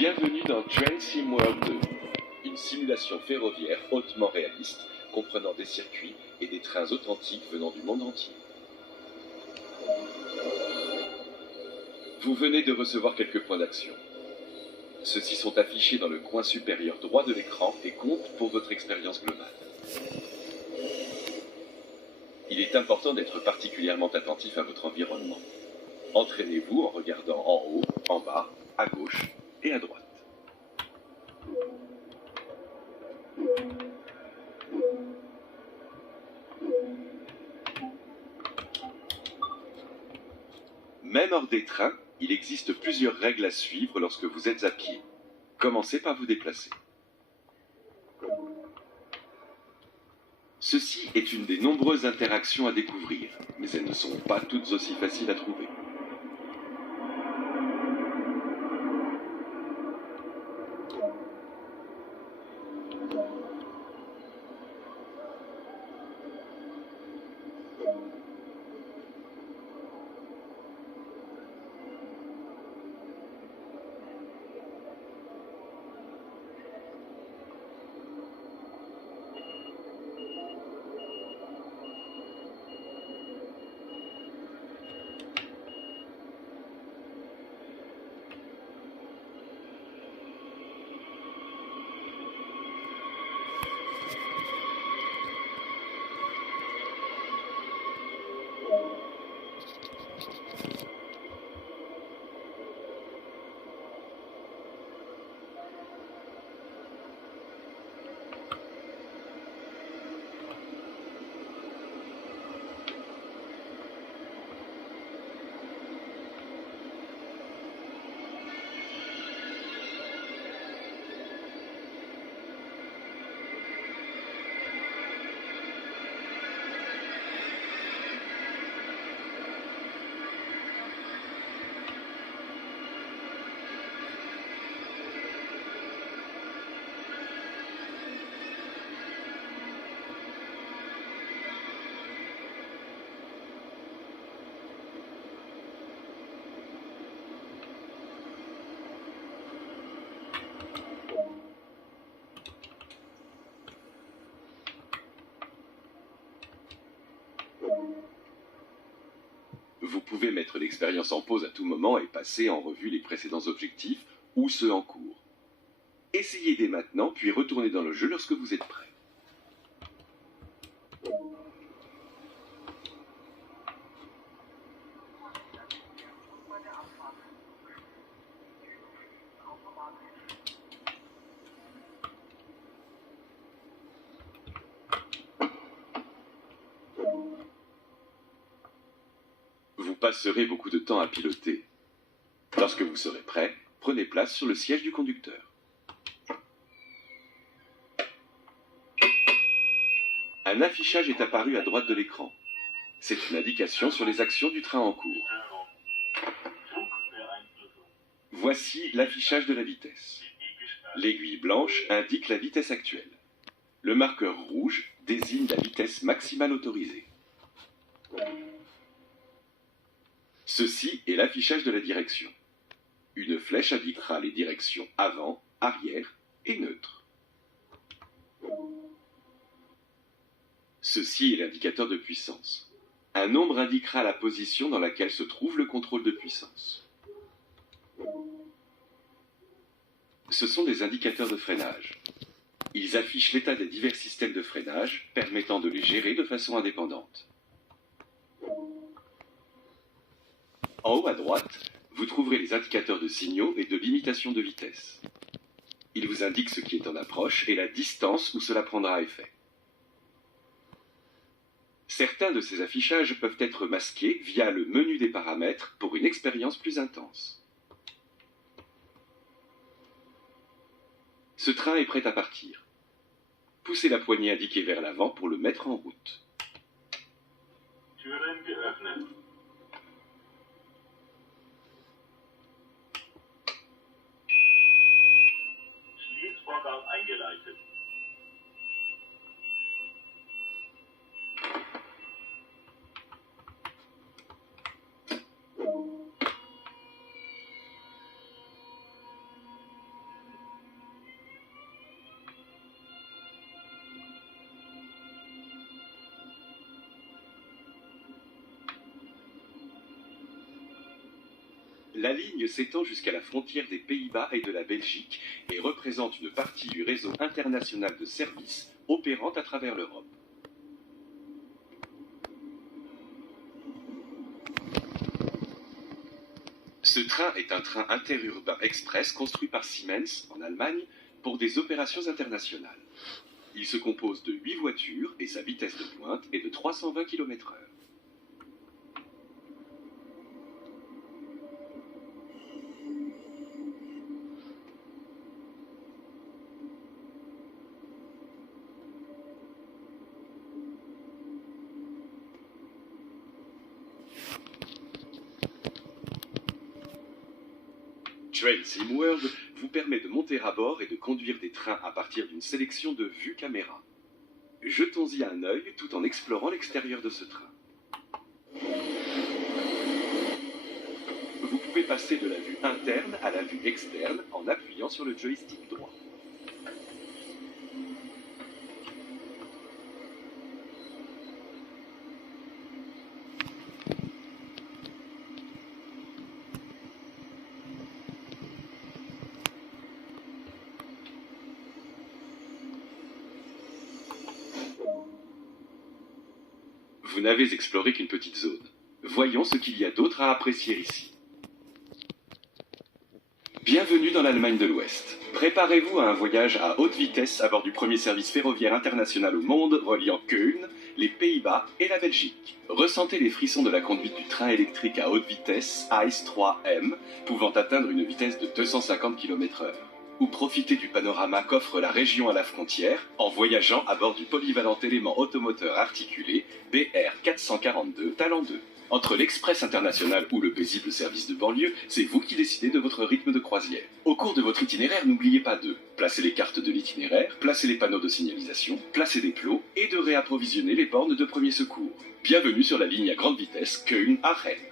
Bienvenue dans Train Sim World 2, une simulation ferroviaire hautement réaliste, comprenant des circuits et des trains authentiques venant du monde entier. Vous venez de recevoir quelques points d'action. Ceux-ci sont affichés dans le coin supérieur droit de l'écran et comptent pour votre expérience globale. Il est important d'être particulièrement attentif à votre environnement. Entraînez-vous en regardant en haut, en bas, à gauche et à droite. Même hors des trains, il existe plusieurs règles à suivre lorsque vous êtes à pied. Commencez par vous déplacer. Ceci est une des nombreuses interactions à découvrir, mais elles ne sont pas toutes aussi faciles à trouver. Vous pouvez mettre l'expérience en pause à tout moment et passer en revue les précédents objectifs ou ceux en cours. Essayez dès maintenant, puis retournez dans le jeu lorsque vous êtes prêt. Vous passerez beaucoup de temps à piloter. Lorsque vous serez prêt, prenez place sur le siège du conducteur. Un affichage est apparu à droite de l'écran. C'est une indication sur les actions du train en cours. Voici l'affichage de la vitesse. L'aiguille blanche indique la vitesse actuelle. Le marqueur rouge désigne la vitesse maximale autorisée. Ceci est l'affichage de la direction. Une flèche indiquera les directions avant, arrière et neutre. Ceci est l'indicateur de puissance. Un nombre indiquera la position dans laquelle se trouve le contrôle de puissance. Ce sont des indicateurs de freinage. Ils affichent l'état des divers systèmes de freinage, permettant de les gérer de façon indépendante. En haut à droite, vous trouverez les indicateurs de signaux et de limitation de vitesse. Ils vous indiquent ce qui est en approche et la distance où cela prendra effet. Certains de ces affichages peuvent être masqués via le menu des paramètres pour une expérience plus intense. Ce train est prêt à partir. Poussez la poignée indiquée vers l'avant pour le mettre en route. Türen geöffnet. Schließvorgang eingeleitet. La ligne s'étend jusqu'à la frontière des Pays-Bas et de la Belgique et représente une partie du réseau international de services opérant à travers l'Europe. Ce train est un train interurbain express construit par Siemens en Allemagne pour des opérations internationales. Il se compose de 8 voitures et sa vitesse de pointe est de 320 km/h. Train Sim World vous permet de monter à bord et de conduire des trains à partir d'une sélection de vues caméra. Jetons-y un œil tout en explorant l'extérieur de ce train. Vous pouvez passer de la vue interne à la vue externe en appuyant sur le joystick droit. Vous n'avez exploré qu'une petite zone. Voyons ce qu'il y a d'autre à apprécier ici. Bienvenue dans l'Allemagne de l'Ouest. Préparez-vous à un voyage à haute vitesse à bord du premier service ferroviaire international au monde reliant Köln, les Pays-Bas et la Belgique. Ressentez les frissons de la conduite du train électrique à haute vitesse ICE 3M, pouvant atteindre une vitesse de 250 km/h. Ou profitez du panorama qu'offre la région à la frontière en voyageant à bord du polyvalent élément automoteur articulé BR 442 Talent 2. Entre l'Express international ou le paisible service de banlieue, c'est vous qui décidez de votre rythme de croisière. Au cours de votre itinéraire, n'oubliez pas de placer les cartes de l'itinéraire, placer les panneaux de signalisation, placer des plots et de réapprovisionner les bornes de premier secours. Bienvenue sur la ligne à grande vitesse Köln-Aachen.